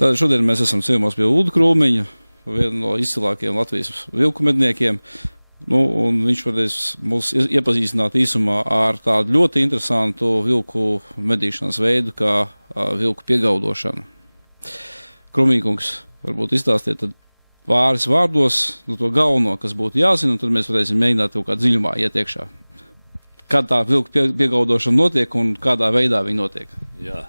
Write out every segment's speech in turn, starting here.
Tātad šodien mēs esam ciemos pie Ulda Krūmiņa, viena no izcilākajiem Latvijas vilku medniekiem. Un viņš varēs mūs iepazīstināt īsumā ar tādu ļoti interesantu vilku medīšanas veidu, kā vilku piegaudošana. Krūmiņkungs, varbūt izstāstiet tad pāris vārdos to galveno, kas būtu jāzina, un tad mēs varēsim mēģināt kaut kā dziļumā iet iekšā. Kā tā vilku piegaudošana notiek un kādā veidā viņa notiek? Jā.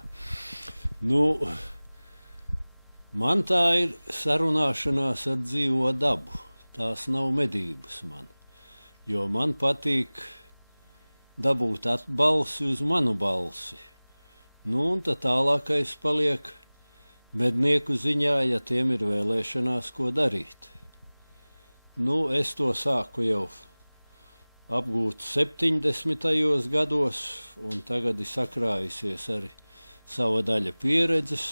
Man tā ir sarunāšanās ar dzīvo dabu. Tās nav medības man, jo man patīk dabūt atbalsi uz manu balsi. Un tad tālākais paliek mednieku ziņā, ja tiem ir vēlēšanās, ko darīt. Es to sāku jau apgūt 70. gados, un tagad ir sakrājusies arī sava daļa pieredzes.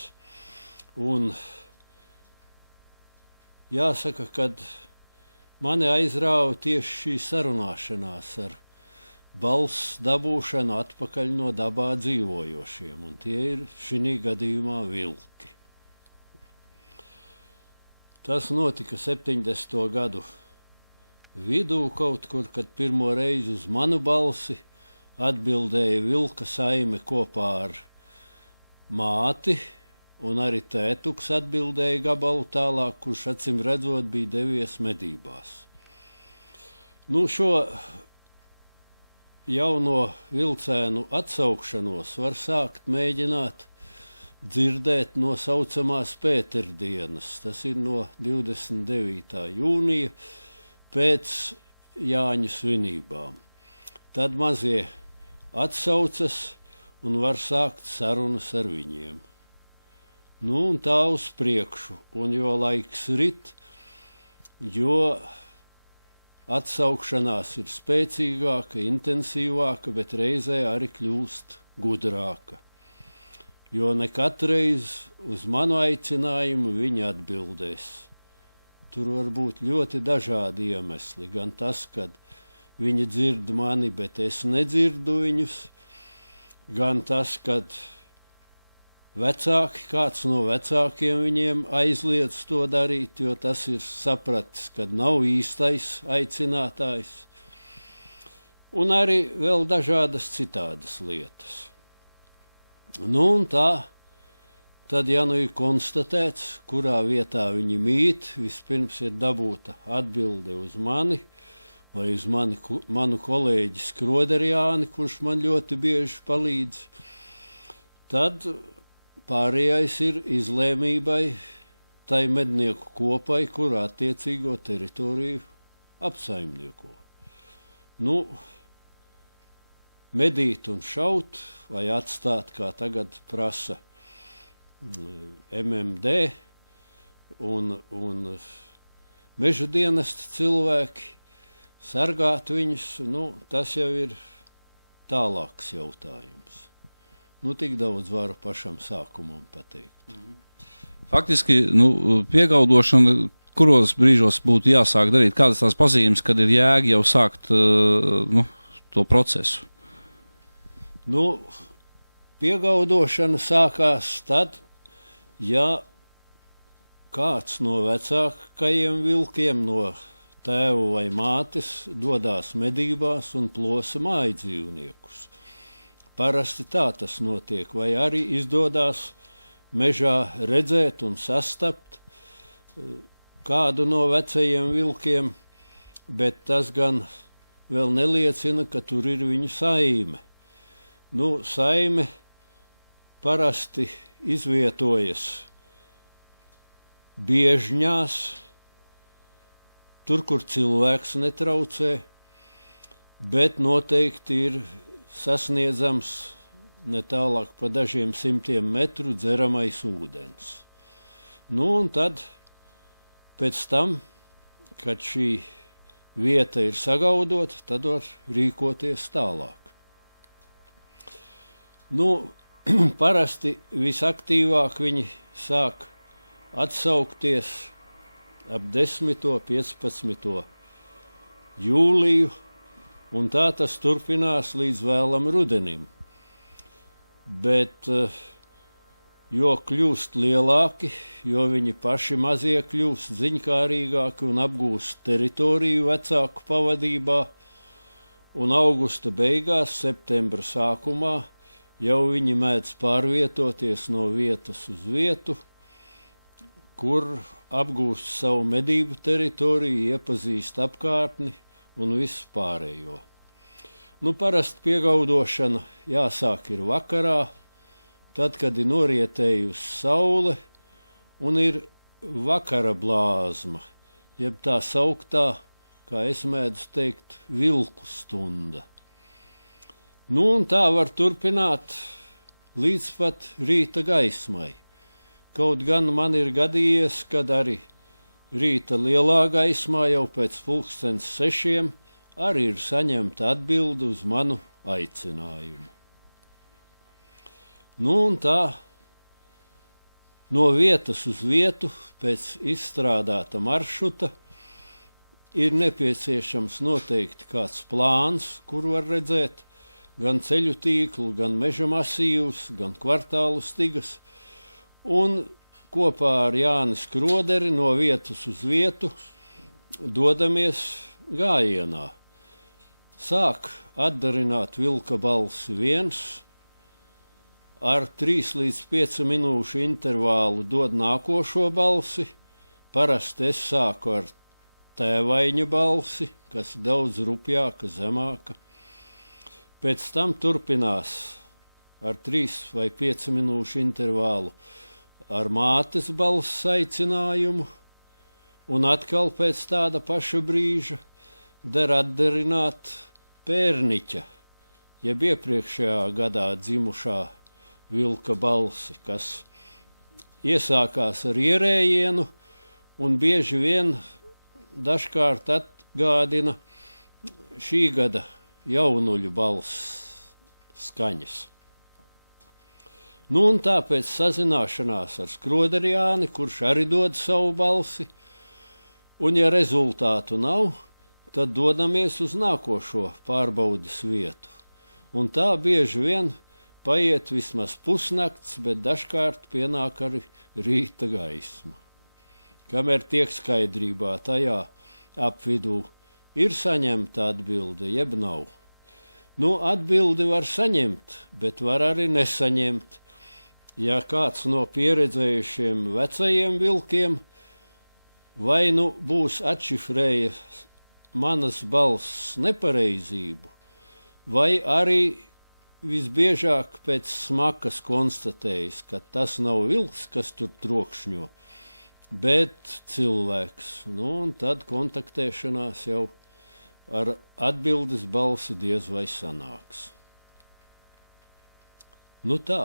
Un jāsaka, kad mani aizrāva tieši šī sarunāšanās ar balss dabūšanu atpakaļ no dabā dzīvojošiem, un tie ir šī gadījumā vilki. Tas notika 70. gadu vidū kaut kur, kad pirmo reizi uz manu balsi atbildēja vilka saime kopā ar māti, un arī tētuks atbildēja gabalu tālāk, kurš acīm redzot bija devies medībās. Šo jauno vilcēnu atsaukšanos var sākt mēģināt dzirdēt no saucamās Pēterdienas. Tas ir no 29. jūnija pēc Jāņu svinībām. Tad mazie atsaucas un var sākt sarunas ar viņiem. Un tā uz priekšu, un jo laiks rit, jo atsaukšanās ir spēcīgāka, intensīvāka, bet reizē arī kļūst gudrāka. Jo ne katreiz uz manu aicinājumu viņi atbildēs. Tur var būt ļoti dažādi iemesli, gan tas, kad viņi dzird mani, bet es nedzirdu viņus, gan tas, kad kāds no vecākiem viņiem aizliedz to darīt, jo tas ir sapratis, kad nav īstais aicinātājs. Un arī vēl dažādas citādas lietas. Un tā, tad, ja ir konstatēts, kurā vietā viņi mīt, vispirms ir dabūta atbilde uz mani, vai uz manu kolēģi Skroderjāni, kurš man ļoti bieži palīdz, tad pārējais ir izlēmībai tai mednieku kopai, kur attiecīgo teritoriju apsaimnieko. Medīt un šaut, vai atstāt, kā tagad prasa MMD un meža dienesta cilvēki, sargāt viņus, tas jau ir tālāks jautājums. Tik daudz varu pašam sākumam pateikt. Faktiski, piegaudošana, kuros brīžos būtu jāsāk darīt, kādas tās pazīmes, kad ir jēga jau sākt to procesu? Piegaudošana sākās tad, ja kāds no vecākajiem vilkiem, no tēva vai mātes, dodās medībās un plosa mājdzīvniekus. Parasti tā tas notiek, vai arī izdodas mežā redzēt un sastapt kādu no vecajiem vilkiem, bet tas gan vēl neliecina, ka tur ir viņu saime. Saime parasti izvietojas biežņās, tur, kur cilvēks netraucē, bet noteikti ir sasniedzams ne tālāk pa dažiem simtiem metru dzeramais ūdens. Un tad, pēc tam, kad šī vieta ir sagaudota, tad var rīkoties tālāk. Parasti visaktīvāk viņi sāk atsaukties ap 10. 15. jūliju, un tā tas turpinās līdz vēlam rudenim. Bet jo kļūst lielāki, jo viņi paši mazie kļūst ziņkārīgāki un apgūst teritoriju vecāku pavadībā, un augusta beigās, septembra sākumā jau viņi mēdz pārvietoties no vietas uz vietu, kur apgūst savu medību teritoriju, iepazīst apkārtni un visu pārējo. Parasti piegaudošana jāsāk ir vakarā, tad, kad ir norietējusi saule un ir vakara blāzma, jeb tā sauktā, kā es mēdzu teikt, vilku stunda. Un tā var turpināt līdz pat rīta gaismai. Kaut gan man ir gadījies, kad arī rīta lielā gaismā jau pēc 6:30 arī ir saņemta atbilde uz manu aicinājumu. Un tā no vietas uz vietu pēc izstrādāta maršruta ir nepieciešams noteikti kāds plāns, kur var redzēt gan ceļu tīklu, gan meža masīvus, gan kvartālu stigas, un kopā ar Jāni Skroderi no vietas uz vietu dodamies gājienā. Sāk atdarināt vilka balsi viens, ar 3 līdz 5 minūšu intervālu dod nākošo balsi, parasti es sāku ar tēvaiņa balsi, kas ir daudz rupjāka, zemāka. Pēc tam turpinās ar 3 vai 5 minūšu intervālu ar mātes balss aicinājumu, un atkal pēc tāda paša brīža der atdarināt pērniķa, jeb iepriekšējā gadā dzimušā vilka balsi, kas iesākās ar ierējienu un bieži vien dažkārt atgādina šī gada jaunuļu balss skaņas. Un tāpēc sazināšanās ar Skroderi Jāni, kurš arī dod savu balsi, un ja rezultātu nav, tad dodamies uz nākošo pārbaudes vietu. Un tā bieži vien paiet vismaz pusnakts, bet dažkārt pienāk arī rīta gaisma. Kamēr tiek skaidrībā tajā apvidū ir saņemta atbilde, jeb nav. Atbildi var saņemt, bet var arī nesaņemt. Ja kāds no pieredzējušiem vecajiem vilkiem vai būs atšifrējis manas balss nepareizību, vai arī visbiežāk pēc smakas konstatējis, ka tas nav vilks, kas tur trokšņo, bet cilvēks. Un tad kontaktēšanās jau ar atbildes balsi diez vai sanāks. Tā.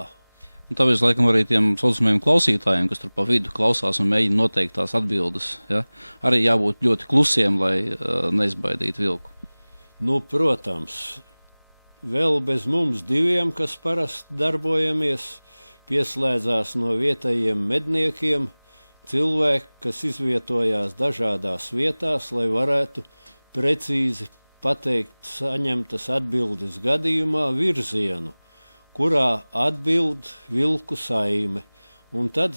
Un tāpēc, laikam, arī tiem saucamajiem klausītājiem, kas tur pa vidu klausās un mēģina noteikt tās atbildes, ja, arī jābūt ļoti klusiem, lai neizbaidītu vilku. Protams, vēl bez mums diviem, kas parasti darbojamies, pieslēdzās no vietējiem medniekiem cilvēki, kas izvietojās dažādās vietās, lai varētu precīzi pateikt saņemtas atbildes gadījumā virzienu, kurā atbild vilku saime. Un tad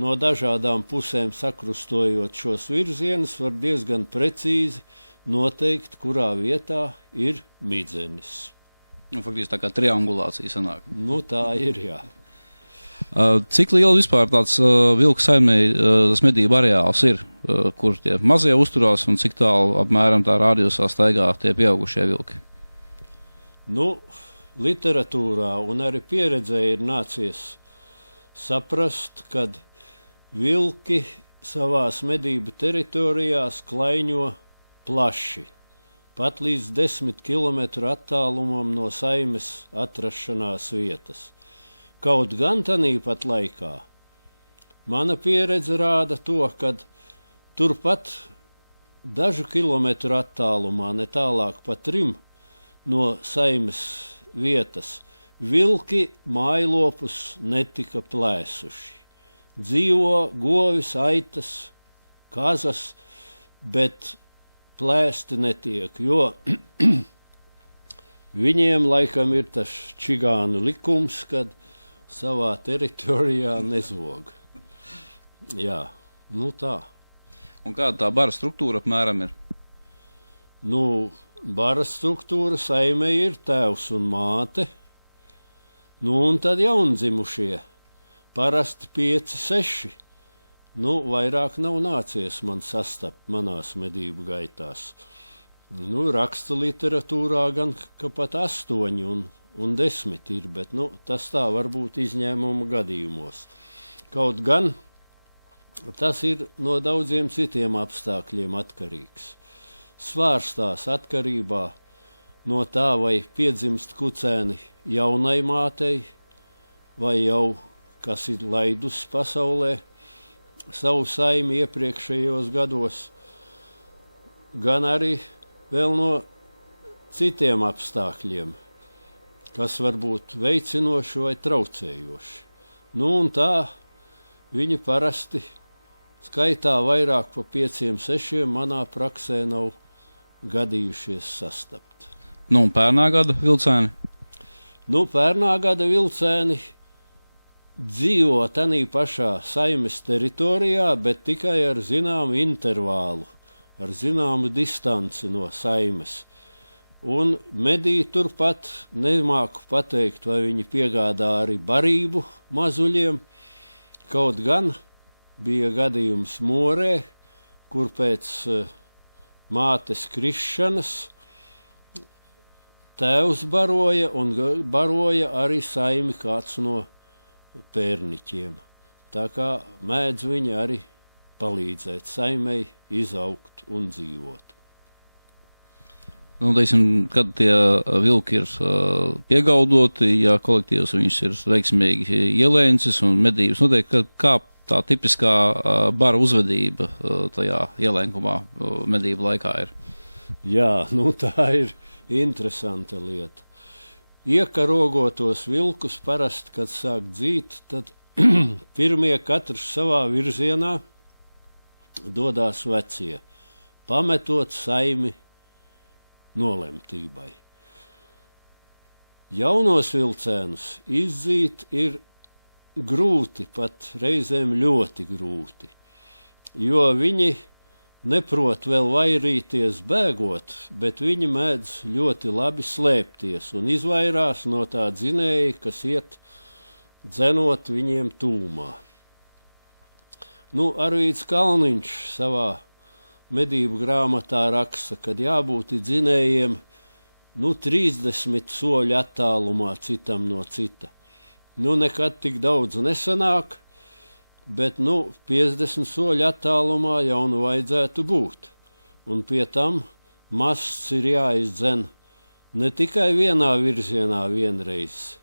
no dažādām pusēm sakrustojot šos virzienus var diezgan precīzi noteikt, kurā vietā ir midzenis. Faktiski tā kā triangulācija sanāk. Tā ir, jā. Cik liela vispār tāds vilku saimē tas medību areāls ir, kur tie mazie uzturās un cik tālu apmēram tā radiusā staigā tie pieaugušie vilki? Literatūrā un arī pieredzē ir nācies saprast, kad vilki savās medību teritorijās klaiņo plaši, pat līdz 10 kilometru attālumam no saimes atrašanās vietas. Kaut gan tanī pat laikā mana pieredze rāda to, kad turpat dažu kilometru attālumā, ne tālāk pa 3 no saimes vietas, vilki mājlopus netika plēsuši. Dzīvo govis, aitas, kazas, bet plēsti netiek, jo viņiem laikam ir tas čigānu likums, kad savā teritorijā nezog. Jā, nu tā. Un kāda tā bara struktūra apmēram ir? Nu, bara struktūra saimē ir tēvs un māte, nu un tad jaundzimušie, parasti 5, 6. Nu, vairāk nav nācies man sastapt manās medību gaitās. Nu, raksta literatūrā gan, ka pat 8 un 10 ir, bet nu, tas tā var būt izņēmuma gadījumos. Kaut gan tas ir no daudziem citiem apstākļiem atkarīgs. Svārstās atkarībā no tā, vai piedzimst kucēni jaunai mātei, vai jau kas ir laidusi pasaulē savu saimi iepriekšējos gados, gan arī vēl no citiem apstākļiem, kas var būt veicinoši vai traucējoši. Nu un tā viņi parasti skaitā vairāk pa 5, 6 manā praksē nav gadījušies sastapt. Nu, un pērnā gada vilcēni? Nu, pērnā gada vilcēni dzīvo tanī pašā saimes teritorijā, bet tikai ar zināmu intervālu, ar zināmu distanci no saimes. Un medī turpat nemāku pateikt, vai viņi piegādā arī barību mazuļiem, kaut gan bija gadījums Morē, kur pēc mātes krišanas tēvs baroja un baroja arī saimi kāds no pērniķiem. Tā kā mēdz viņi arī palīdzēt saimei izaugt un dzīvot. Nu, teiksim, kad tie vilki ir piegaudoti, ja kolektīvs viņus ir veiksmīgi ielēncis un medības notiek, kā tā tipiskā bara uzvedība tajā ielēnkumā medību laikā ir? Jā, nu tā ir interesanta lieta. Iekarogotos vilkus parasti, kad sāk dzīt, tad pirmie katrs savā virzienā dodās vecie, pametot saimi nolemtībai. Jaunos vilcēnus izdzīt ir grūti, pat reizēm ļoti grūti, jo viņi neprot vēl vairīties bēgot, bet viņi mēdz ļoti labi slēpties un izvairās no tā dzinēja, kas iet dzenot viņiem tūmā. Nu, Arvīds Kalniņš savā medību grāmatā raksta, kad jābūt dzinējiem 30 soļu attālumā citam no cita. Nekad tik daudz nesanāk, bet 50 soļu attālumā jau vajadzētu būt. Un pie tam masts ir jāizdzen ne tikai vienā virzienā vienreiz,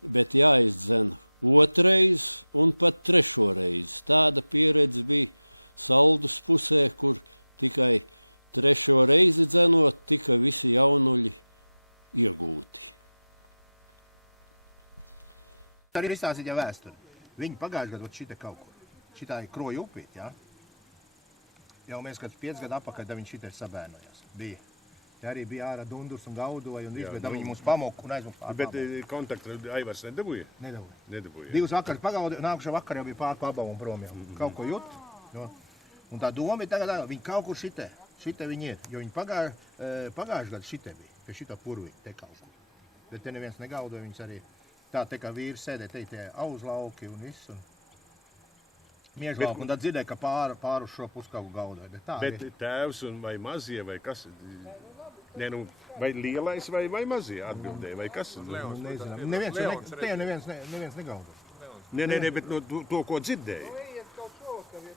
bet jāizdzen otrais un pat trešo reizi. Tāda pieredze bija Saldus pusē, kur tikai trešo reizi dzenot, tika visi jaunuļi iegūti. Arī ir izstāstīt jau vēsturi. Viņi pagājuši gadu šita kaut kur. Šitā ir Kroja upīt, jā? Jau mēs, kad 5 gadu apakaļ, da viņi šita ir sabērnojās. Bija. Te arī bija ārā dundurs un gaudoja un viss, bet da viņi mums pamoku un aizmuku pār. Bet kontaktu Aivars nedabūja? Nedabūja. 2 vakars pagaudoja, nākušā vakar jau bija pār pabavu un prom jau. Kaut ko jūt. Jo. Un tā doma ir tagad, viņi kaut kur šite viņi iet, jo viņi pagājuši gadu šite bija, pie šita purvi, te kaut kur. Bet te neviens negaudoja, viņus arī tā te kā vīri sēdē, te auzlauki un viss. Un miežlauki, un tad dzirdēja, ka pār uz šo pusi kaut ko gaudoja. Bet tēvs un vai mazie vai kas? Nē, vai lielais vai mazie atbildēja, vai kas? Nezinām. Neviens negaudoja. Nē, bet no to, ko dzirdēja.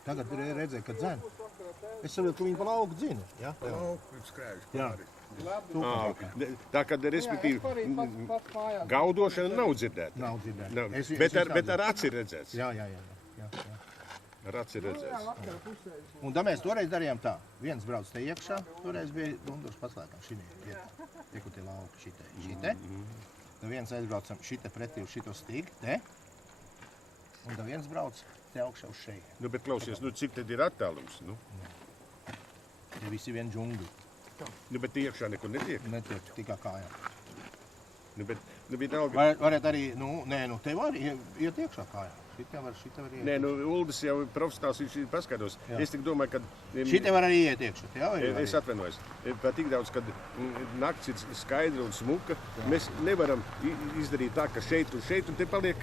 Tagad redzēju, ka dzen. Es saprotu, ka viņi pa lauku dzina. Jā. Jā. Tā kā, respektīvi, gaudošana nav dzirdēta. Nav dzirdēta. Bet ar aci redzēts. Jā. Ar aci redzēts. Un tā mēs toreiz darījām tā. Viens brauc te iekšā, toreiz bija dundurs paslēkam šī vietā. Tie, kur tie lauki šite. Tad viens aizbraucam šite pretī uz šito stīgu, te. Un tad viens brauc te augšā uz šeit. Bet klausies, cik tad ir attālums? Tie visi vien džungļi. Bet iekšā nekur netiek? Netiek, tikai kājām. Bet vienalga. Varētu arī, te var iet iekšā kājā. Šitā var iet. Nē, Uldis jau ir profesionāls, viņš ir paskatos. Es tik domāju, ka... Šitā var arī iet iekšā, jā? Es atvainojos. Pat tik daudz, kad nakts ir skaidra un smuka, mēs nevaram izdarīt tā, ka šeit un te paliek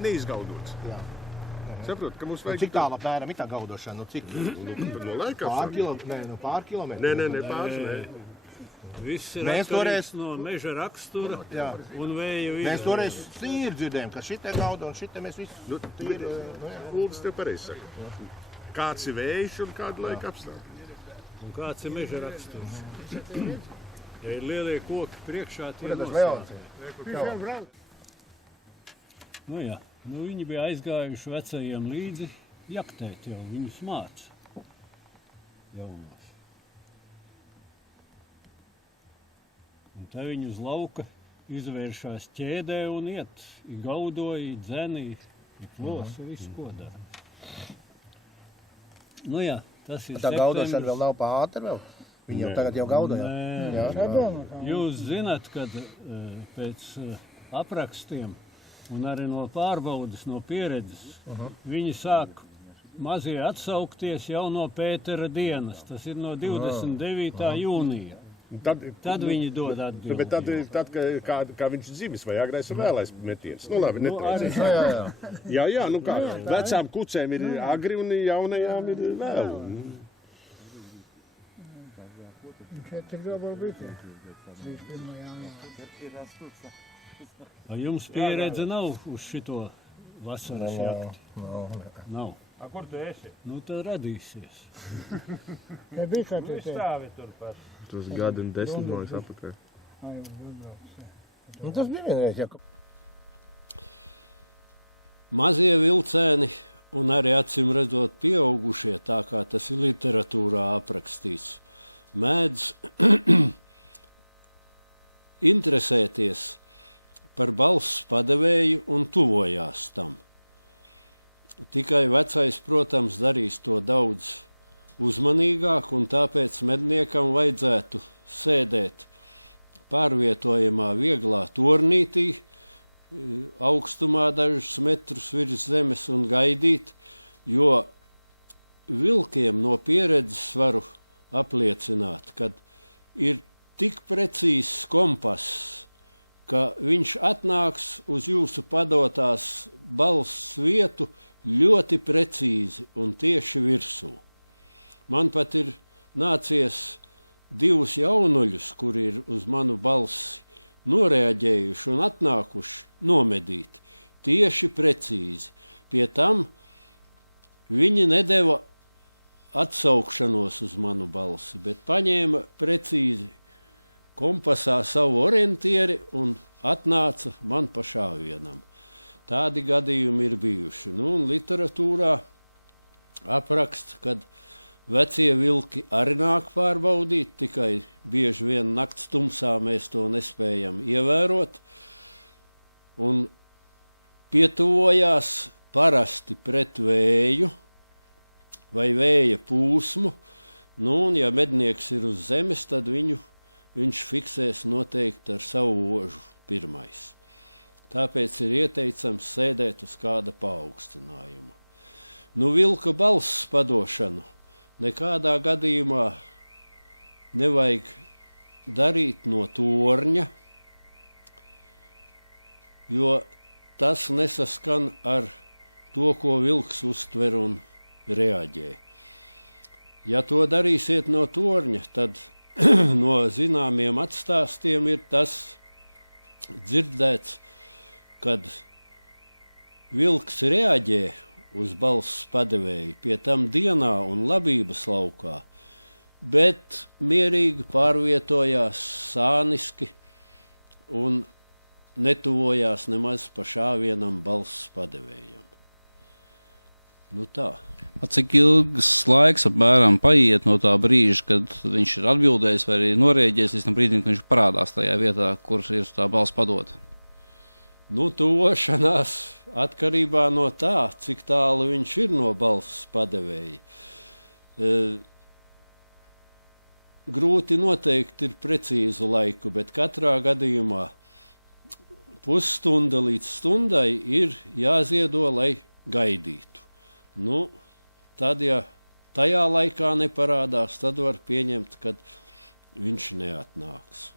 neizgaudots. Jā. Saprot, ka mums vajag... Cik tālā pēram ir tā gaudošana? Cik? No laika Pār kilometru. Nē, pāris, nē. Viss ir atkarīgs no meža rakstura un vēju izvēles. Mēs toreiz stīri dzirdējām, ka šitie gauda un šitie mēs visi tīri. Uldis tev pareizi saka. Kāds ir vējš un kāda laika apstākļi. Un kāds ir meža raksturs. Ja ir lielie koki priekšā, tie nosauc. Viņi bija aizgājuši vecajiem līdzi jaktēt jau, viņus māca jaunos. Un te viņi uz lauka izvēršās ķēdē un iet, gaudoja, dzenī, plosa, visu ko dara. Tas ir Tā gaudošana vēl nav pātra vēl? Viņi jau tagad jau gaudoja? Nē. Jūs zināt, kad pēc aprakstiem un arī no pārbaudas, no pieredzes, viņi sāk mazie atsaukties jau no Pētera dienas. Tas ir no 29. jūnija. Tad viņi dod atbildi. Bet tad kā viņš dzimis vai agrais un vēlais metiens. Labi, netraucēs. Jā, kā vecām kucēm ir agri un jaunajām ir vēlu. Jums pieredze nav uz šito vasaras jakti? Nav. Kur tu esi? Tad radīsies. Stāvi tur par. Tas gadu un 10 mājas apakaļ. Tas bija vienreiz, jā. Mazie vilcēni un arī acīm redzot pieaugušie, tā kā tas ir literatūrā aprakstīts, mēdz interesēties par balss padevēju un tuvojās tam. Tikai vecais, protams, darīs to daudz uzmanīgāk, un tāpēc medniekam vajadzētu sēdēt pārvietojamā vieglā tornītī, augstumā dažus metrus virs zemes un gaidīt, jo vilkiem no pieredzes varu apliecināt, kad ir tik precīzs kompass, ka viņš atnāks uz jūsu padotās balss vietu ļoti precīzi un tieši virsū. Man pat ir nācies 2 jaunuļus, kuri ir uz manu balsi noreaģējuši un atnākuši nomedīt tieši precīzi. Pie tam viņi nedeva atsaukšanos uz manu balsi, bet paņēma precīzi kompasā savu orientieri un atnāca man pa šāvienam. Tādi gadījumi ir bijuši. Un literatūrā apraksta, kad vecie vilki arī nāk pārbaudīt, tikai bieži vien nakts tumsā mēs to nespējam ievērot. Un pietuvojās parasti pret vēju vai vēja pūsmu. Un ja mednieks ir uz zemes, tad viņš fiksēs noteikti ar savu ožu pirmais. Tāpēc ir ieteicams sēdēt uz kāda paaugstinājuma. Vilka balss padošanu nekādā gadījumā nevajag darīt no torņa, jo tas nesaskan ar to, ko vilks uztver un reaģē. Ja to darīsiet no torņa, tad no zināmiem atstāstiem ir tas dzirdēts, kad vilks reaģē uz balss padevēju, pie tam dienā un labības laukā, bet mierīgi pārvietojās sāniski un netuvojās nemaz pa šāvienam balss padevējam. Tā. Cik ilgs laiks apmēram paiet no tā brīža, kad viņš ir atbildējis vai arī norēģējis līdz tam brīdim, kad viņš parādās tajā vietā, kur ir tā balss padota? Tuvošanās atkarībā no tā, cik tālu viņš ir no balss padevēja. Grūti noteikt ir precīzu laiku, bet katrā gadījumā pusstunda līdz stundai ir jāziedo, lai gaidītu. Nu, tad, ja tajā laikā neparādās, tad var pieņemt, kad viņš neatnāks.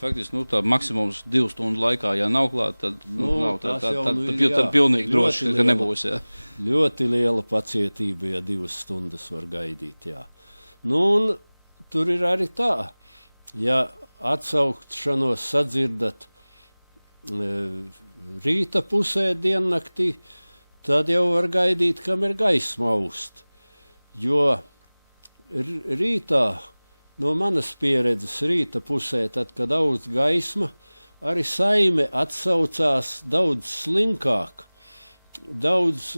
Faktiski, tā maksimums 2 stundu laikā, ja nav klāt, tad nav. Tad pilnīgi droši, ka nebūs. Jā. Ļoti liela pacietība, ja 2 stundas var gaidīt, jā. Nu, un tur ir arī tā, ja atsaukšanos sadzirdat rīta pusē diennaktī, tad jau var gaidīt, kamēr gaisma aust. Jo rītā, no manas pieredzes rīta pusē, tad, kad aust gaisma, arī saime atsaucās daudz slinkāk, daudz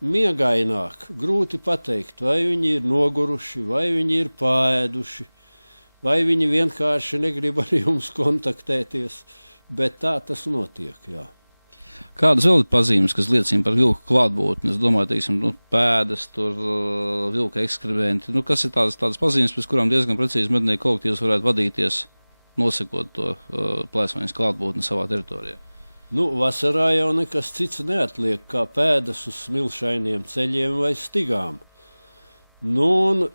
miegaināk. Grūti pateikt, vai viņi ir noguruši, vai viņi ir pāēduši, vai viņi vienkārši negrib ar jums kontaktēties, bet tā tas notiek, jā. Kādas vēl ir pazīmes, kas liecina par vilku klātbūtni? Es domāju, teiksim, pēdas, vilka ekskrementi. Kas ir tādas pazīmes, pēc kurām diezgan precīzi mednieku kolektīvs varētu vadīties, nosakot to plēsmaņas klātbūtni savā teritorijā? Vasarā jau nekas cits neatliek, kā pēdas uz smilšainiem ceļiem vai stigām. Un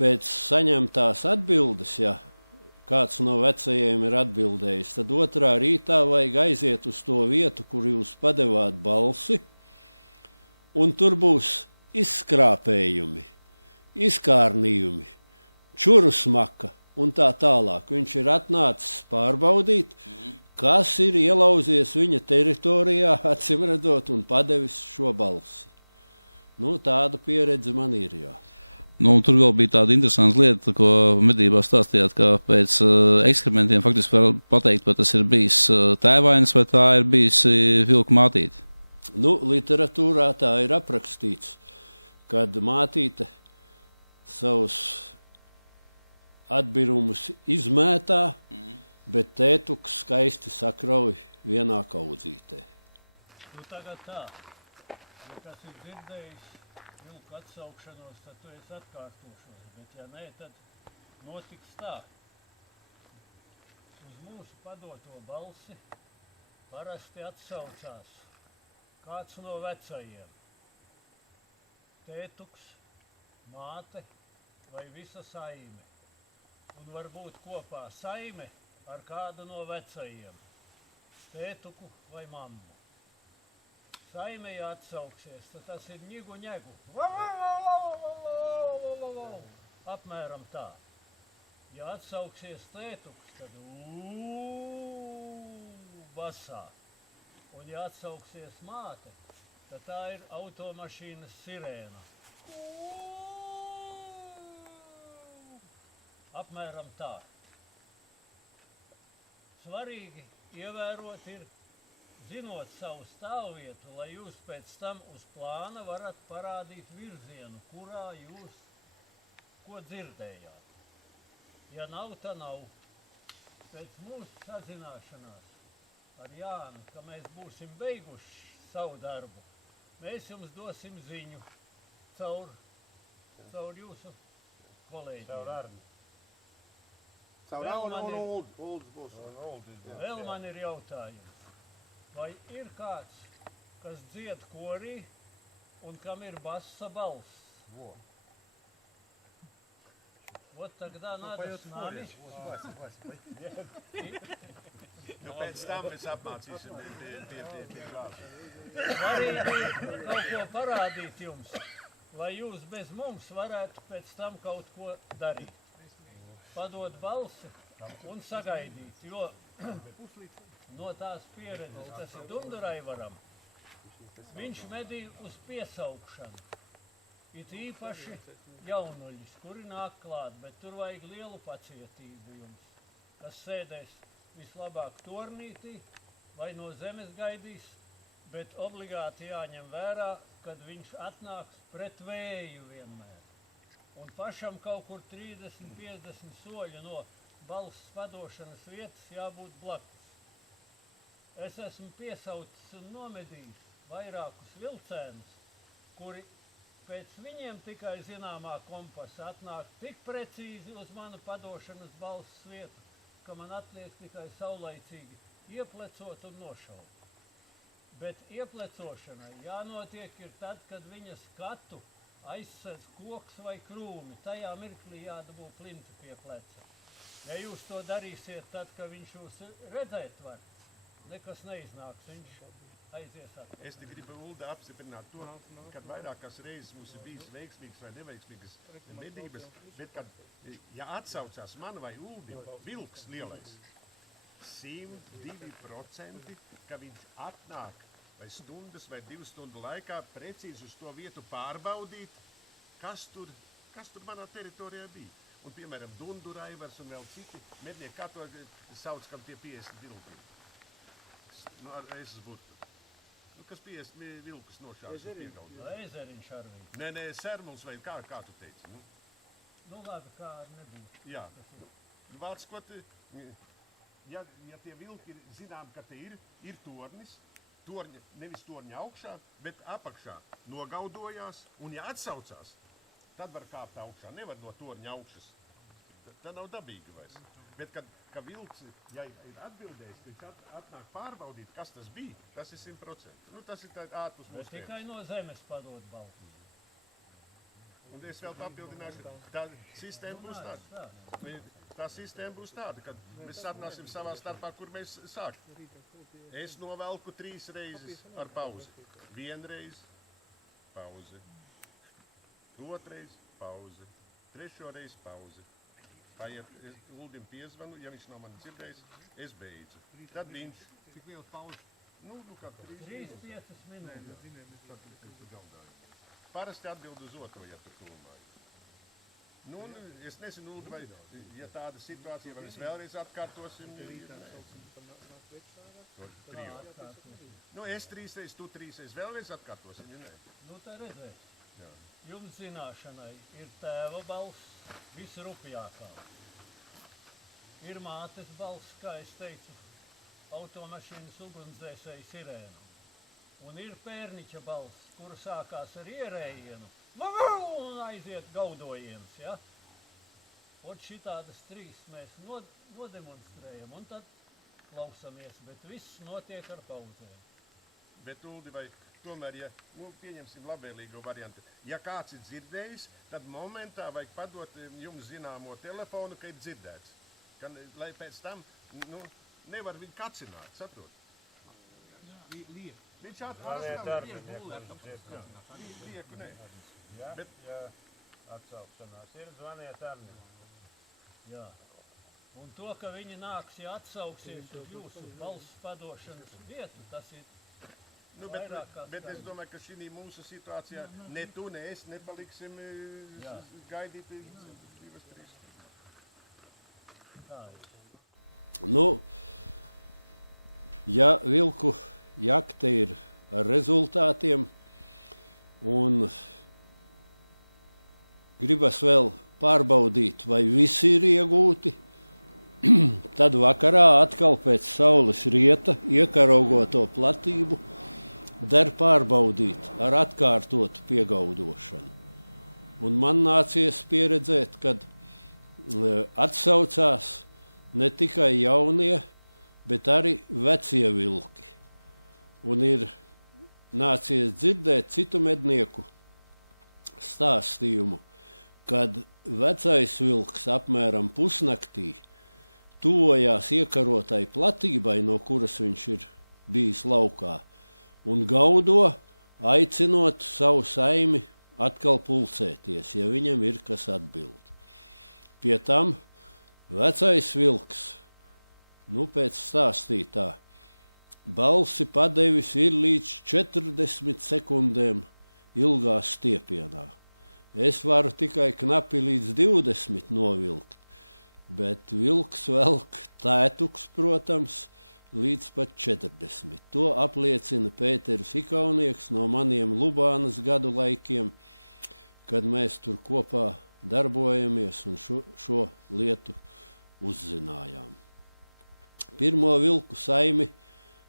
pēc saņemtās atbildes, ja kāds no vecajiem ir atbildējis, tad otrā rītā vajag aiziet uz to vietu, kur jūs padevāt balsi, un tur būs izskrāpējumi, izkārnījumi, čurusmaka un tā tālāk. Viņš ir atnācis pārbaudīt, kas ir ielauzies viņa teritorijā, acimredzot, un padevis šo balsi. Tāda pieredze man ir, jā. Tur vēl bija tāda interesanta lieta, ko medībās stāstījāt, ka pēc ekskrementiem faktiski var pateikt, vai tas ir bijis tēvainis vai tā ir bijis vilku mātīte. Literatūrā tā ir aprakstīts, kad mātīte savus atbirumus izmētā, bet tētuks skaisti sakrauj vienā kaudzītē. Tagad tā, ja kas ir dzirdējis vilku atsaukšanos, tad tu esi atkārtošos, bet ja nē, tad notiks tā. Uz mūsu padoto balsi parasti atsaucās kāds no vecajiem. Tētuks, māte vai visa saime. Un varbūt kopā saime ar kādu no vecajiem. Tētuku vai mammu. Saime, ja atsauksies, tad tas ir ņigu. Apmēram tā. Ja atsauksies tētuks, tad basā. Un ja atsauksies māte, tad tā ir automašīnas sirēna. Apmēram tā. Svarīgi ievērot ir, zinot savu stāvvietu, lai jūs pēc tam uz plāna varat parādīt virzienu, kurā jūs ko dzirdējāt. Ja nav, tad nav. Pēc mūsu sazināšanās ar Jānu, ka mēs būsim beiguši savu darbu, mēs jums dosim ziņu caur jūsu kolēģiem. Caur Arni. Vēl man ir jautājums. Vai ir kāds, kas dzied korī un kam ir bassa balss? Ot tagadā nāda s nami. Pēc tam mēs apmācīsim pie klāsa. Svarīgi kaut ko parādīt jums, lai jūs bez mums varētu pēc tam kaut ko darīt. Padot balsi un sagaidīt, jo no tās pieredzes, kas ir Dunduraivaram, viņš medīja uz piesaukšanu. It īpaši jaunuļus, kuri nāk klāt, bet tur vajag lielu pacietību jums, kas sēdēs vislabāk tornītī vai no zemes gaidīs, bet obligāti jāņem vērā, kad viņš atnāks pret vēju vienmēr. Un pašam kaut kur 30-50 soļu no balss padošanas vietas jābūt blakus. Es esmu piesaucis un nomedījis vairākus vilcēnus, kuri pēc viņiem tikai zināmā kompasa atnāk tik precīzi uz manu padošanas balss vietu, ka man atliek tikai saulaicīgi ieplecot un nošaut. Bet ieplecošanai jānotiek ir tad, kad viņa skatu aizsedz koks vai krūmi. Tajā mirklī jādabū plintu pie pleca. Ja jūs to darīsiet tad, kad viņš jūs redzēt var, nekas neiznāks, viņš aizies atpakaļ. Es te gribu, Ulda, apstiprināt to, kad vairākās reizes mums ir bijis veiksmīgas vai neveiksmīgas medības, bet kad, ja atsaucās man vai Uldi, vilks lielais, 102%, ka viņš atnāk vai stundas vai 2 stundu laikā precīzi uz to vietu pārbaudīt, kas tur manā teritorijā bija. Un, piemēram, Dunduraivars un vēl citi mednieki, kā to sauc, kam tie 50 vilki. Nu, es būtu. Nu, kas 50 vilkus nošāvis un piegaudot? Ezeriņš ar viņu. Nē, sermuls vai kā tu teici? Nu labi, kā nebūtu. Jā. Vārds, ko ja tie vilki zinām, ka te ir tornis, nevis torņa augšā, bet apakšā nogaudojās, un ja atsaucās, tad var kāpt augšā, nevar no torņa augšas. Tā nav dabīgi vairs. Bet, kad vilks, ja ir atbildējis, viņš atnāk pārbaudīt, kas tas bija, tas ir 100%. Nu, tas ir ārpus mūsu Bet tikai no zemes padod baltu. Un es vēl papildināšu, tā sistēma būs tāda. Tā sistēma būs tāda, kad mēs sarunāsim savā starpā, kur mēs sākam. Es novelku 3 reizes ar pauzi. 1 reizi, pauze. 2 reizi, pauze. 3 reizi, pauze. Paiet, Uldim piezvanu, ja viņš nav mani dzirdējis, es beidzu. Tad viņš... Cik liels paužu? Nu, kā 3-5 minūtes. Parasti atbild uz otro, ja tu filmāji. Nu, es nezinu, Uldi, vai, ja tāda situācija, vai mēs vēlreiz atkārtosim, Nu, es 3 reizes, tu 3 reizes, vēlreiz atkārtosim, ja nē? Nu, tā redzēs. Jā. Jums zināšanai ir tēva balss visrupjākā. Ir mātes balss, kā es teicu, automašīnas ugunsdzēsēja sirēna. Un ir pērniķa balss, kura sākās ar ierējienu un aiziet gaudojiens, ja? Un šitādas 3 mēs nodemonstrējam un tad klausamies, bet viss notiek ar pauzēm. Bet, Uldi, vai tomēr, ja pieņemsim labvēlīgo variantu, ja kāds ir dzirdējis, tad momentā vajag padot jums zināmo telefonu, ka ir dzirdēts. Lai pēc tam, nevar viņu kacināt, saprot? Viņš lieku, nē. Ja atsaukšanās ir, zvaniet Arnim. Jā. Un to, ka viņi nāks, ja atsauksies uz jūsu balss padošanas vietu, tas ir bet es domāju, ka šī mūsu situācijā ne tu, ne es nepaliksim gaidīt 2-3. Tā ir. Nu, ja vilku jakte ir ar rezultātiem un gribas vēl pārbaudīt, vai visi ir iegūti, tad vakarā atkal pēc saules rieta, iekaraugoto platību, der pārbaudīt ar atkārtotu piegaudošanu. Un man nācies pieredzēt, kad atsaucās ne tikai jaunie, bet arī vecie vilki. Un ir nācies dzirdēt citu mednieku stāstījumu, kad vecais vilks apmēram pusnaktī tuvojās iekarotai platībai, no kuras viņš ir bijis laukā, un gaudo, aicinot savu saimi atkal pulcēties, ja viņam ir kas atbild. Pie tam vecais vilks, pēc stāstītā, balsi padevis ir līdz 40 sekundēm ilgā stiepienā. Es varu tikai knapi līdz 20 novilkt, bet vilks velk tētuks, protams, līdz pat 40. To apliecina Pēteris Ikaunieks no maniem Lubānas gadu laikiem, kad mēs tur kopā darbojamies un šo lietu uzzinājām. Pirmo vilku saimi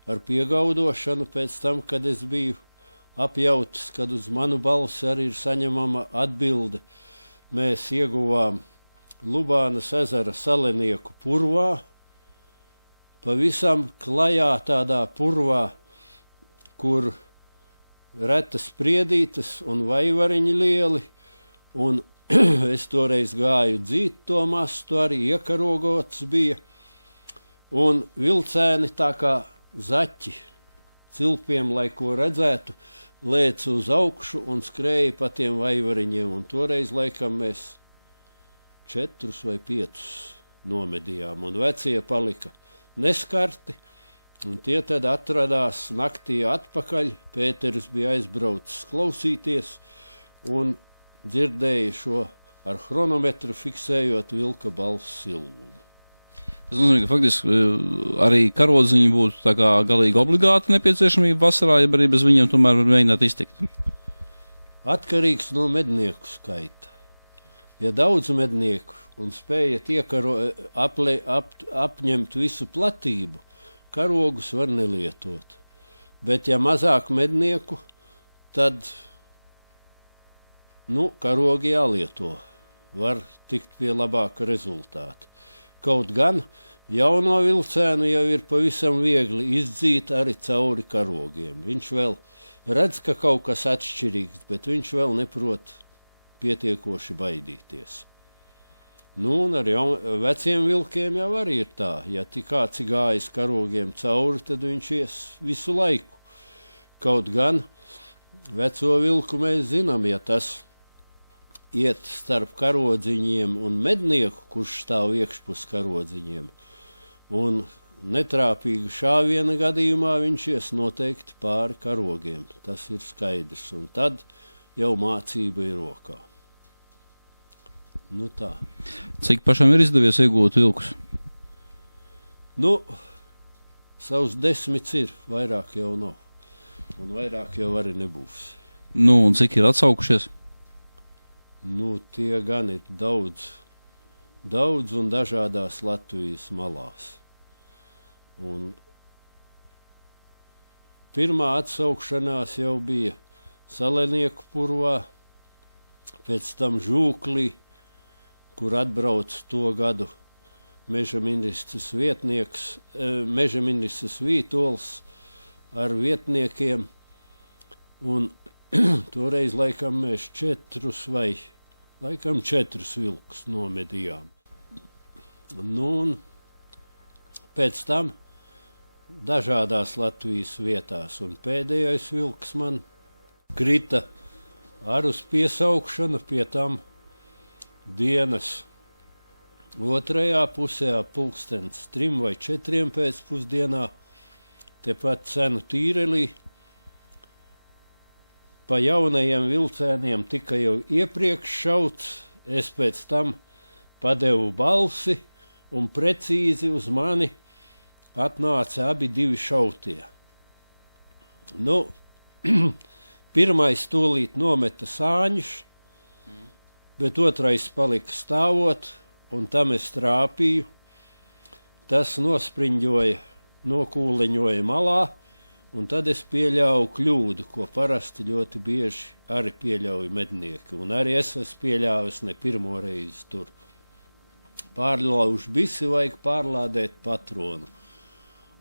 ar piegaudošanu pēc tam, kad es biju apjautis, kad uz manu balsi arī ir saņemama atbilde, mēs ieguvām Lubānas ezera Salenieku purvā. pavisam klajā tādā purvā, kur retas priedītas un vaivariņi lieli, un es toreiz gāju dzīt to mastu, arī iekarogots bija, un vilcēni tā kā zaķi cilpiem, lai ko redzētu, lēca uz augšu un skrēja pa tiem vaivariņiem, un toreiz laikam mēs 4 vai 5 nomedījām, un vecie palika neskarti, un tie tad atradās naktī atpakaļ. Pēteris bija aizbraucis klausīties un dzirdēja šo ar chronometru fiksējot vilka balss silvumu. Tas nozīmē, ka faktiski arī karodziņi būtu tā kā galīgi obligāti nepieciešamība vasarā, ja arī bez viņiem tomēr var mēģināt iztikt. Atkarīgs no mednieku skaita. Ja daudz mednieku un spējat apņemt visu platību, karogus var nelietot. Bet ja mazāk mednieku, tad karogi jālieto. Var tikt pie labāka rezultāta. Kaut gan jauno vilcēnu jau ir pavisam viegli izdzīt arī cauri karogiem. Viņš vēl redz, ka kaut kas atšķirīgs, bet viņš vēl neprot pietiekoši baidīties. Un ar veciem vilkiem jau arī ir tā. Ja tik kāds ir gājis karogiem cauri, tad viņš ies visu laiku. Kaut gan veco vilku mēs zinām, ja tas iet starp karodziņiem un mednieku, kurš stāv iekšpus karodziņiem, un netrāpīgu šāviena gadījumā viņš ies noteikti pāri karogiem. Tas ir skaidrs, un tad jau mācība ir rokā. Tā. Cik pašam ir izdevies iegūt vilkus? Savus 10 ir, vairāk jau nav. Un vairāk jau arī nebūs. Un cik ir atsaukušies? Tie gan ir daudz un dažādās Latvijas malās. Un pirmā atsaukšanās jau bija Salenieku purvā, pēc tam Žūklī, kur atbrauc to gadu meža ministrs Vītols ar vietniekiem, un toreiz laikam mēs 4 vilkus nomedījām. Un pēc tam dažādās Latvijas vietās, un pēdējais vilks man krita ar uz piesaukšanu, pie tam dienas otrajā pusē, pulkstens 3 vai 4 pēcpusdienā, tepat Cenu Tīrelī. Pa jaunajiem vilcēniem tika jau iepriekš šauts, es pēc tam padevu balsi, un precīzi uz mani atnāca abi 2 šautie. Pirmais tūlīt nometa sāņus, bet otrais palika stāvot, un tam es trāpīju. Tas nospriņģoja, nokūleņoja malā, un tad es pieļauju kļūdu, ko parasti ļoti bieži arī pieļauj mednieki. Un arī es esmu pieļāvis ne pirmo reizi tur. Pārlauž bisi, vajag pārlādēt patronu.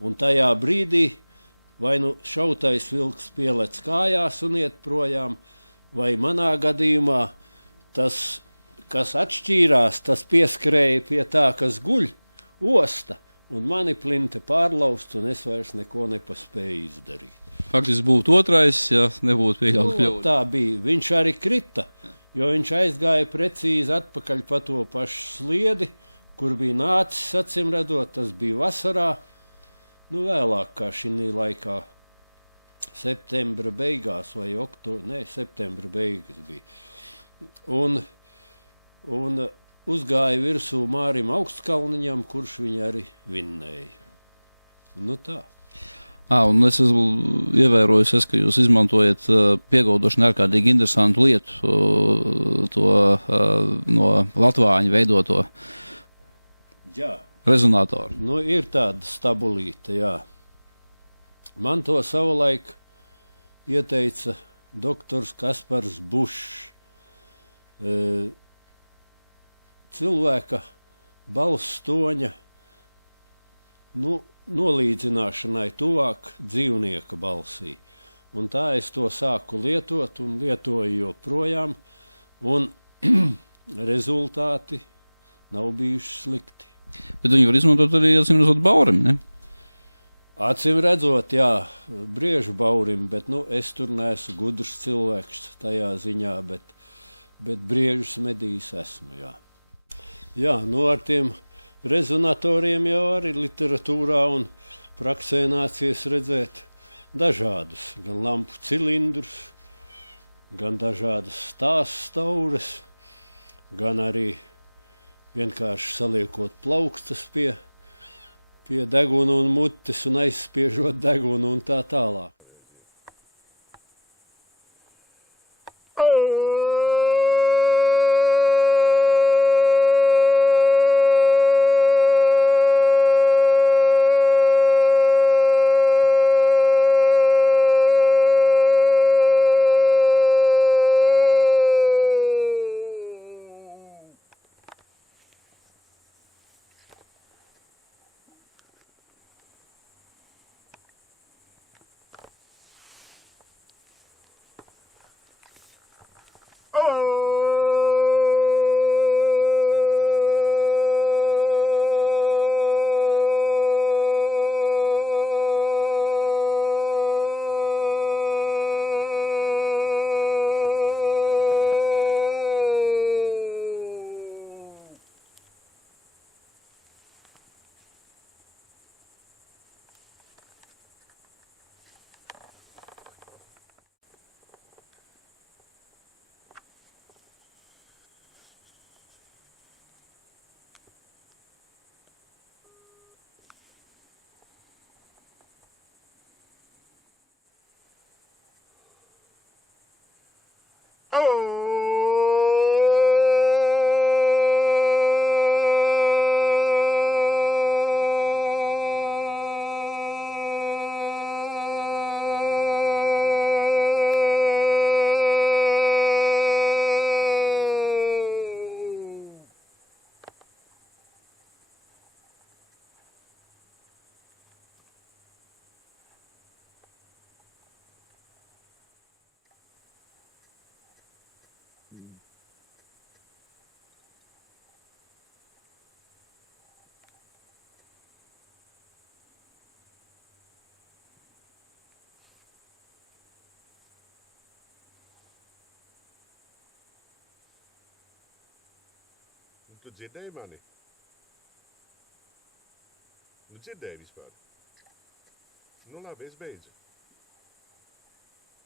Un tajā brīdī vai šautais vilks pielec kājās un iet projām, vai manā gadījumā tas, kas atšķīrās, tas pieskrēja pie tā, kas guļ, osta, un mani plinte pārlaust, un es vairs neko nepaspēju izdarīt. Faktiski būtu otrais, ja nebūtu pieļauts kļūdu. Tā bija. Viņš arī krita, jo viņš aizgāja precīzi atpakaļ pa to pašu sliedi, kur bija nācis, acīm redzot, tas bija vasarā, vēlāk kā šī laikā, septembra beigās vai septembra beigas bija. Un uzgāja virsū Mārim Augstkalniņam, kurš viņu arī vinnēja. Tā. Un es esmu ievērojis, ka jūs izmantojat piegaudošanu ārkārtīgi interesantu lietu, to no latvāņu veidoto rezonatoru. Ir tāda stabulīte, jā. Man to savulaik ieteica doktors Kaspars Bušs. Cilvēka balss toņa nolīdzināšanai tuvāk dzīvnieka balsī. Un tā es to sāku lietot un lietoju joprojām, un rezultāti nav bijuši slikti. Bet viņi var izmantot arī, acīm redzot, baurim, ne? Acīm redzot, jā, briežu baurim, bet es tur neesmu gudrs cilvēks tajā ziņā, bet briežus medījis esmu, jā. Jā, ar tiem rezonatoriem jau arī literatūrā un praksē nācies redzēt dažādus, gan lampu cilindrus, gan dažādas stāvstaures, gan arī vienkārši saliekot plaukstas pie deguna un mutes un aizspiežot degunu un tā tālāk. Tu dzirdēji mani? Dzirdēji vispār? Labi, es beidzu.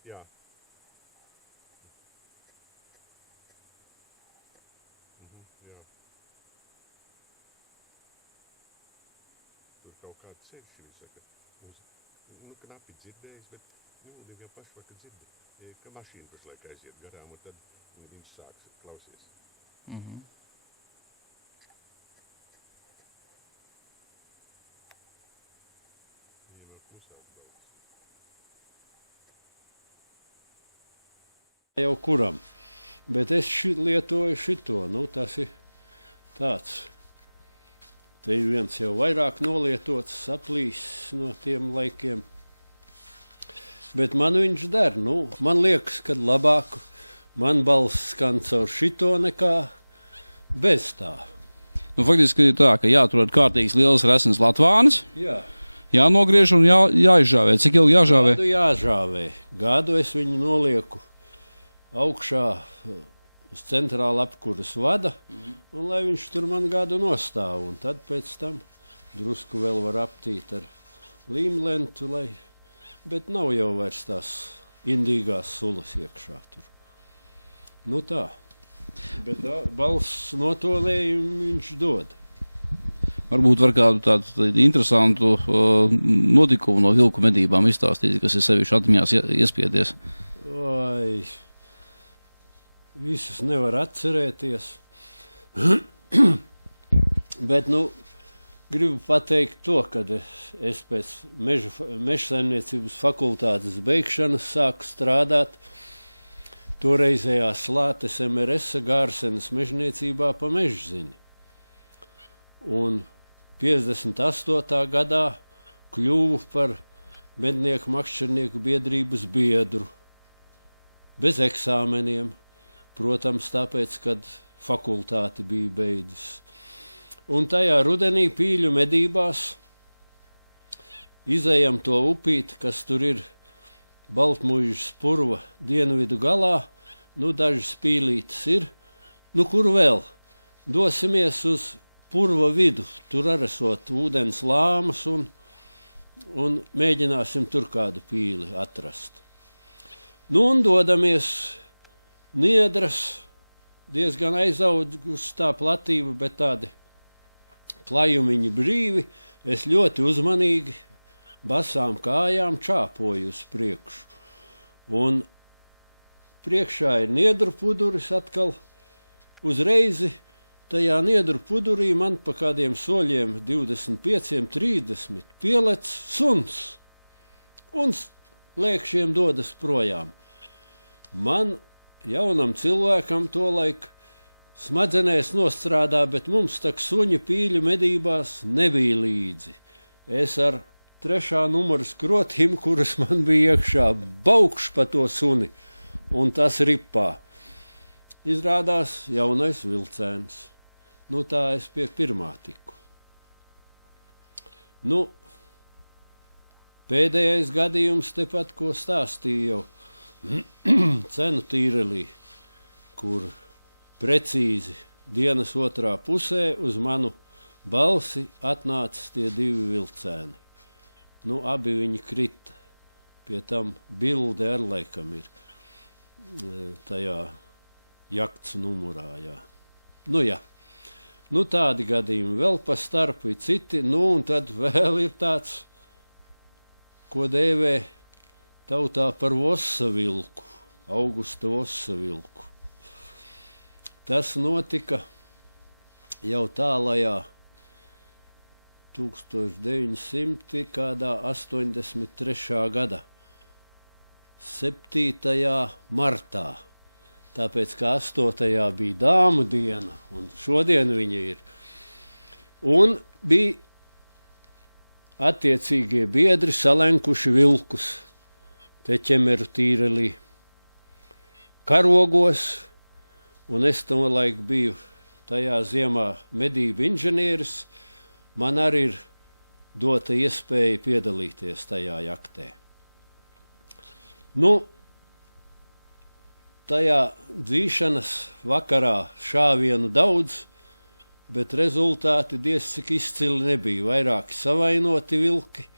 Jā. Jā. Tur kaut kāds ceļš, jūs sakat. Knapi dzirdējis, bet viņi jau pašvakar dzirda. Ka mašīna pašlaik aiziet garām, un tad viņš sāks klausies. Jau kuram, bet es lietoju šito, tas ir tāds. Te ir viens jau vairāk nolietots, saplīs no tiem laikiem. Bet man viņš der, man liekas, ka labāk man balss skan caur šito nekā bez tā. Faktiski ir tā, ka jāatrod kārtīgs liels resns latvānis. Jā. Jānogriež un jāizžāvē. Cik ilgi jāžāvē? Gadu jāžāvē. Gadu es viņu nolieku augšā uz centrāla apkuras vada, un lai viņš tur man gadu nostāv. Un tad pēc tam drusku vēl var aptīt ar līmlentu, bet nav jau vairs tās indīgās sulas iekšā tur. Tā. Bet balss notolējumu viņš dod. Varbūt var kādu tādu interesantu notikumu no vilku medībām izstāstīt, kas ir sevišķi atmiņās iespiedies. Vai visus nevar atcerēties. Bet, gribu pateikt to, kad es pēc mežsaimniecības fakultātes beigšanas sāku strādāt toreizējā Slātes MRS Gārsenes mežniecībā pa Mežzini. Un 58. gadā kļuvu par mednieku makšķernieku biedrības biedru. Bez eksāmeniem, protams, tāpēc, kad fakultāti bija beidzis. Un tajā rudenī Pīļu medībās izejam to upīti, kas tur ir Baltmuižas purva dienvidu galā, dažas pīlītes ir, kur vēl? Dosimies uz purva vidu, tur arī esot ūdens lāmas un mēģināsim tur kādu pīli atrast. Un dodamies Niedras, diezgan aizaugus tā platība, bet tādi plajumiņi brīvi, es ļoti uzmanīgi basām kājām čāpoju uz priekšu. Un priekšā ir niedru puduris atkal. Uzreizi tajā niedru pudurī man pa kādiem soļiem 25, 30 pielec suns. Un lēkšiem dodas projām. Man, jaunam cilvēkam, tolaik smadzenēs nostrādā, bet mums tak suņu Pīļu medībās nebija līdzi. Es ar 3. numuru skrotīm, kuras man bija iekšā, baukšu pa to suni, un tas ripā. Izrādās jaunais vilcēns. Tā es pie pirmā tiku. Pēdējais gadījums tepat, ko stāstīju jau Cenu tīrelī, kur precīzi dienas otrā pusē uz manu balsi atnāca tie 2 vilcēni. Abi viņi krita. Pie tam bilde ar laikam ir tajā jakts numurā, jā. Jā. Tādi gadījumi vēl pa starpu ir citi, un tad vēl ir tāds, ko dēvē tautā par Vossavilku, Augusta Vossavilku. Tas notika jau tālajā 1983. gada 7. martā. Tāpēc, ka 8. bija dāmu diena, un šodien viņa ir. Un bija attiecīgie biedri salenkuši vilkus te Ķemeru tīrelī karogos, un es tolaik biju tajā ziemā medību inženieris. Man arī ir dota iespēja piedalīties tajā jaktē. Tajā dzīšanas vakarā šāvienu daudz, bet rezultāti diez cik izcili nebija. Vairāki savainoti vilki,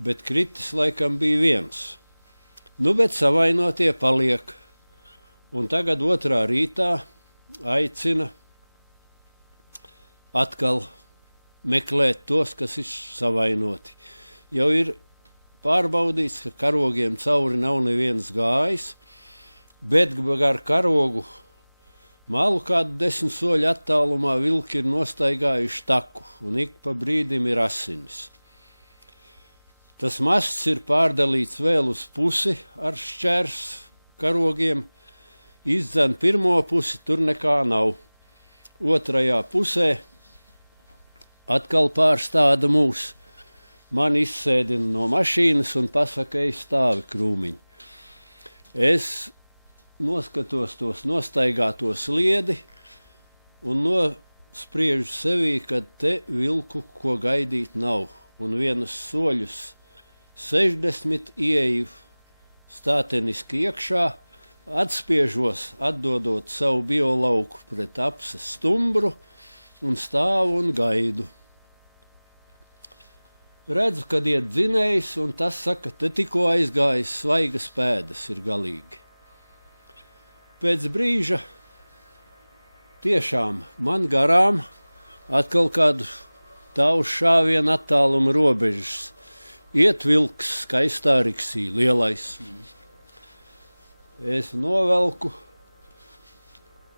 bet kritis laikam bija 1. Bet savainotie paliek. Un tagad 2. rītā aicina atkal meklēt tos, kas ir savainoti. Jau ir pārbaudīts, ka karogiem cauri nav neviens gājis, bet gar karogu malu kādu 10 soļu attālumā vilki ir nostaigājuši taku, un ik pa brīdim ir asinis. Tas masts ir pārdalīts vēl uz pusi ar šķērs karogiem, izdzen pirmo pusi, tur nekā nav. 2. pusē atkal pārstāda mūs. Man izsēdina no mašīnas un pasaka, ej stāvi krūmiņi. Es noskatos tos nostaigātos sliedi un nospriežu sevī, ka te vilku ko gaidīt nav. Un vienas soļus 60 ieeju stāteniski iekšā, atspiežos, atdodot savu biolauku pret apses stumbru un stāvu un gaidu. Redzu, kad iet dzinējs, un tas saka, te tikko aizgājis svaigas pēdas ir galīgi. Pēc brīža tiešām man garām atkal kādu tālu šāvienu attāluma robežas. Iet vilks skaistā riksī, lielais. Es novelku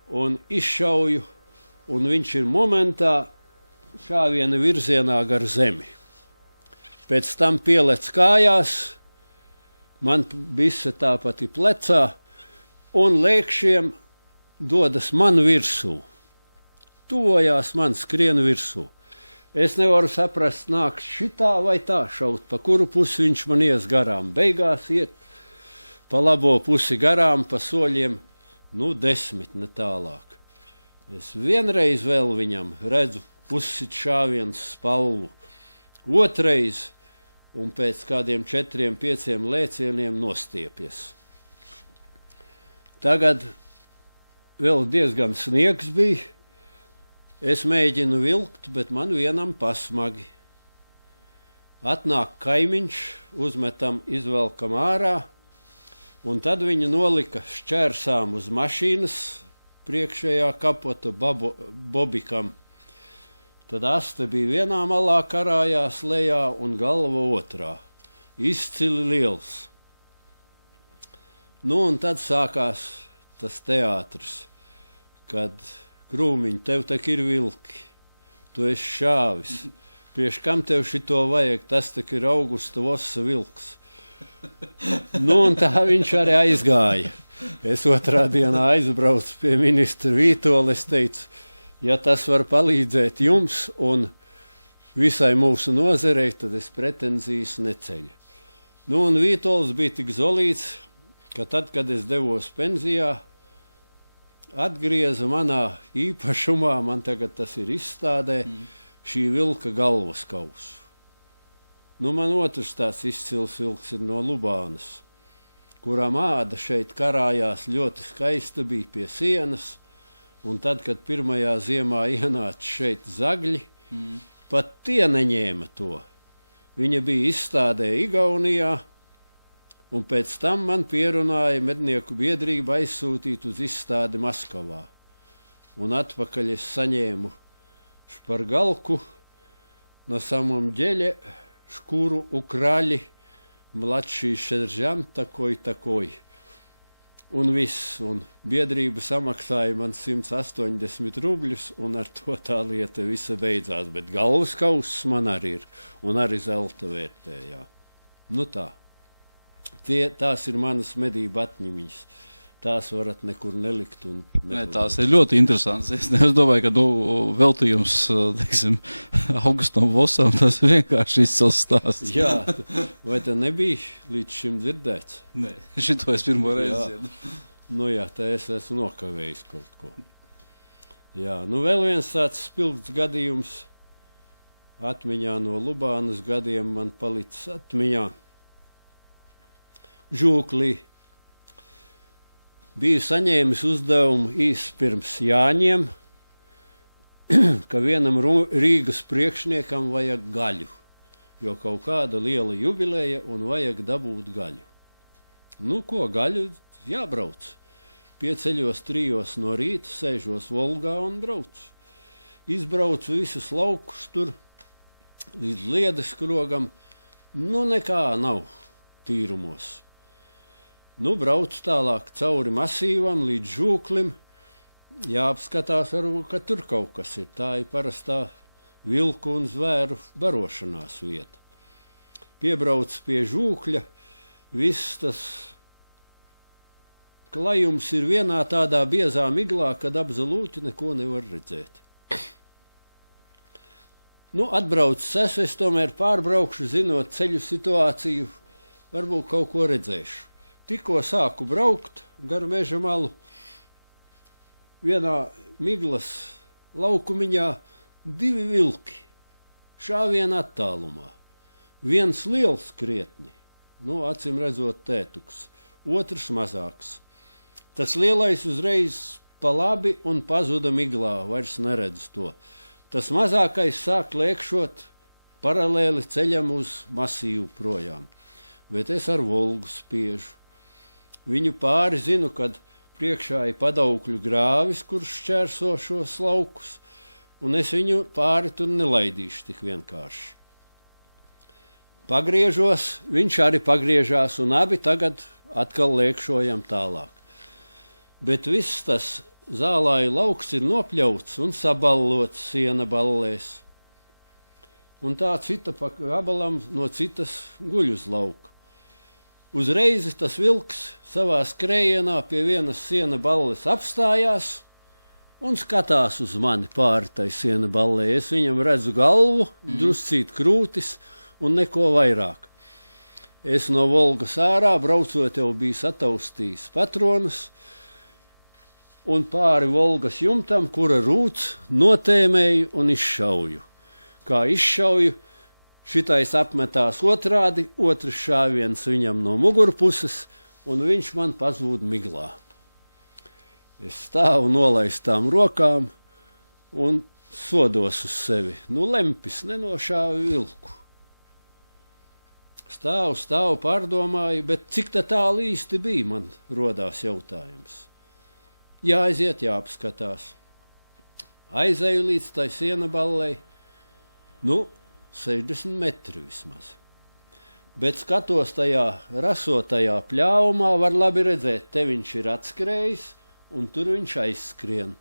un izšauju, un viņš ir momentā šāviena virzienā gar zemi. Pēc tam pielec kājās, man bise tāpat ir plecā, un lēkšiem dodas man virsū. Tuvojās man skrien virsū. Es nevaru saprast, nāks šitā vai tā šaut, pa kuru pusi viņš man ies garām. Beigās iet pa labo pusi garām, pa soļiem, 10 ne tālāk. Es vienreiz vēl viņam redzu uzsit šāviens spalvu, otreiz un pēc kādiem 4-5 lēcieniem nostiepies. Tagad vēl diezgan sniegs bija. Es mēģinu vilkt, bet man vienam pasmagi. Atnāk kaimiņš, uzmetam, izvelkam ārā, un tad viņu nolika šķērsām uz mašīnas priekšējā kapota bobikam. Tad aste bija vienā malā karājās lejā un galva otrā. Izcili liels. Un tad sākās tas teātris, kad Krūmiņ, tev tak ir vilki, tu esi šāvis. Prieš kam tev šito vajag, tas tak ir Augusta Vossa vilks. Un tā viņš arī aizgāja. Es otrā dienā aizbraucu pie ministra Vītola, es teicu, ja tas var palīdzēt jums un visai mūsu nozarei, tad es pretenzijas neceļu. Un Vītols bija tik zolīts, ka tad, kad es devos pensijā, atgrieza manā īpašumā, man tagad tas ir izstādē, šī vilka galvas kausu. Man otrs tās izcils vilks ir no Lubānas, kurām āda šeit karājās ļoti skaista bija pie sienas, un tad, kad pirmajā ziemā ienāca šeit zagļi, pat tie neņēma to. Viņa bija izstādē Igaunijā, un pēc tam man pierunāja mednieku biedrība aizsūtīt uz izstādi Maskavā. Un atpakaļ es saņēmu špargalku na samom ģeļe škuru ukraļi mladšī šeržant takoj. Un viss, un biedrība samaksāja man 180 rubļus, un ar to tā lieta visa beidzās. Bet galvas kauss man arī ir, un arī zelta vērtējā. Tā. Tās ir manas medību atņemiņas. Tās varat nekur nelikt. Tās ir ļoti interesants. Es domāju, ka veltījums, teiksim, Augustam Vosam, tas vienkārši izcils stāsts. Jā, vai te nebija līdz šim dzirdēts? Nē, šito es pirmo reizi dzirdu. Tā es esmu nokavējis kaut ko. Jā, vēl viens tāds spilgts gadījums atmiņā no Lubānas gadiem man palicis atmiņā. Žūklī biju saņēmis uzdevumu īsi pirms Jāņiem, ka vienam Rīgas priekšniekam vajag gaļu, jo kaut kāda liela jubileja un vajag dabūt gaļu. Ko gaļu? Jābrauc. Pieceļos 3 no rīta, sēžos Volgā un braucu. Izbraucu visus laukus tur līdz Liedes krogam, nekā nav tīrumos. Braucu tālāk cauri masīvam līdz Žūklim, jāapskatās varbūt, ka tur kaut kas ir. Tā ir parastā vilku un zvēru barošanās vieta. Piebrauc pie Žūkļa, viss tas klajums ir vienā tādā biezā miglā, kad absolūti neko nevar redzēt. Atbraucis es tomēr pārbraukšu, zinot ceļu situāciju, varbūt kaut ko redzēšu. Tikko sāku braukt gar meža malu, vienā miglas laukumiņā 2 vilki, šāviena attālumā. Viens liels krietni, acīm redzot tētuks, otrs mazāks. Tas lielais uzreiz pa labi un pazuda miglā, vairs neredz to. Tas mazākais sāk lēkšot paralēli ceļam uz masīvu projām, bet es ar Volgu spiežu. Viņu pāri zinu, kad priekšā ir Padaukļu grāvis, kurš šķērso šos laukus, un es viņu pāri tur nelaidīšu tik vienkārši. Pagriežos, viņš arī pagriežās, un abi tagad atkal lēkšojam tālāk. Bet viss tas zālāju lauks ir nopļauts un saballots siena ballēs. Un tā cita pa gabalam no citas guļ uz lauka. Uzreiz tas vilks savā skrējienā pie vienas siena balles apstājās un skatās uz mani pāri tai siena ballē. Es viņam redzu galvu, druscīt krūtis un neko vairāk. Es no Volgas ārā, braucot, jau biju sataustījis patronus, un pāri Volgas jumtam, kura rūts, notēmēju un izšauju. Kā izšauju, šitais apmetās otrādi, otrs šāviens viņam no mugurpuses, un viņš man pazūd miglā. Es stāvu nolaistām rokām un sodos uz sevi. Nu, lempis nenošāvi vilku. Stāvu, pārdomāju, bet cik tā tālu īsti bija, man rodās jautājums. Jāaiziet, jāapskatās. Aizēju līdz tai siena ballei, 60 metri vismaz. Bet skatos tajā rasotajā pļaumā, var labi redzēt, te viņš ir atskrējis, un tur viņš aizskrien.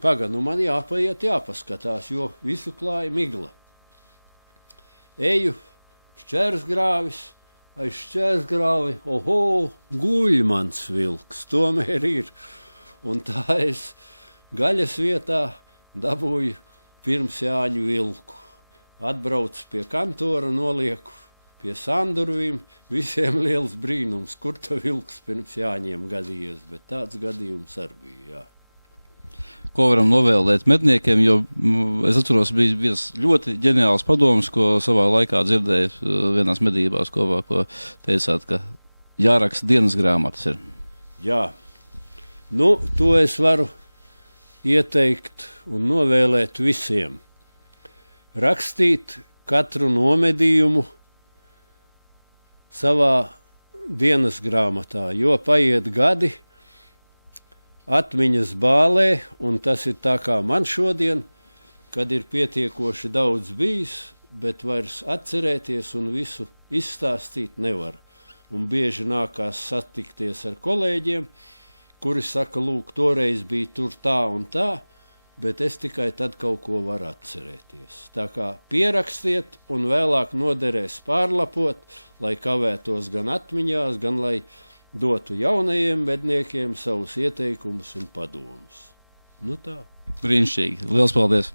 Man jāpaiet, jāpaskatās, jo visu klāja migla. Eju, šķērsgrāvis, aiz šķērsgrāvi, guļ mans vilks, tomēr ir. Un tā es gaļas vietā dabūju pirms Jāņu vilku. Atbraucu pie kantora, nolieku pie sandurvīm, visiem liels brīnums, kur ta vilks pirms Jāņiem gadījies, bet tāds gadījums arī bija, jā. Ko varam novēlēt medniekiem, jo es atceros, bija viens ļoti ģeniāls padoms, ko savā laikā dzirdēju vienās medībās kopā, ko teicāt, ka jāraksta dienas grāmatas ir. Jā, to es varu ieteikt un novēlēt visiem. Rakstīt katru nomedījumu savā dienas grāmatā, jo paiet gadi, atmiņas bālē, un tas ir tā kā man šodien, kad ir pietiekoši daudz bijis, bet vairs atcerēties un visu izstāstīt nevar. Un bieži nākās satikties ar kolēģiem, kuri saka, lūk, toreiz bija tur tā un tā, bet es tikai tad kaut ko varu atcerēties. Tā kā pierakstiet un vēlāk noderēs pārlapot, lai kavētos gan atmiņās, gan lai dotu jaunajiem medniekiem savus ieteikumus un padomus. Tā. Brīnišķīgi. Liels paldies!